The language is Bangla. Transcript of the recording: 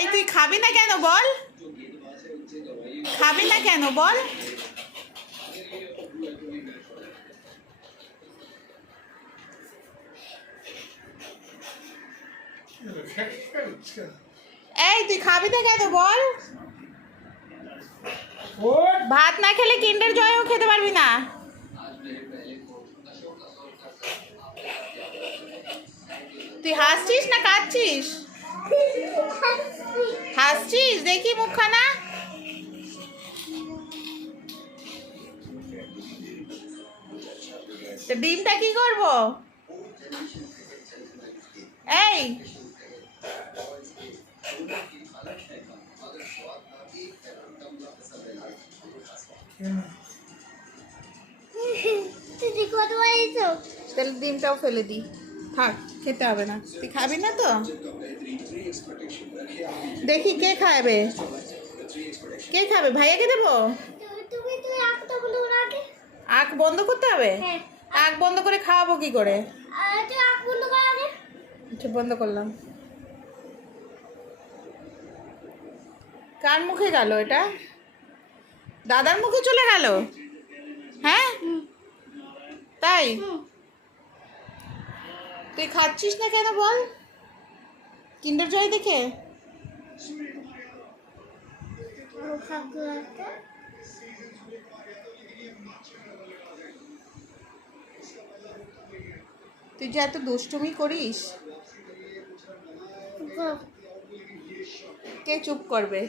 এই তুই খাবি না কেন বল? খাবি না কেন বল? এই তুই খাবি না কেন বল? ভাত না খেলে কিন্ডার জয়ও খেতে পারবি না। তুই হাসছিস না কাঁদছিস? হাসছিস, দেখি মুখখানা। ডিমটা কি করব? এই তাহলে ডিমটাও ফেলে দিই, থাক, খেতে হবে না। তুই খাবি না তো? দেখি কে খাবে, কে খাবে? ভাইয়াকে দেবো? আখ বন্ধ করতে হবে? আখ বন্ধ করে খাওয়াবো কি করে? আচ্ছা, বন্ধ করলাম। কার মুখে গেল এটা? দাদার মুখে চলে গেল? হ্যাঁ, তাই? তুই খাচ্ছিস না কেন বল? কিন্ডার জয় দেখে? তুই যে এত দুষ্টুমি করিস, কে চুপ করবে?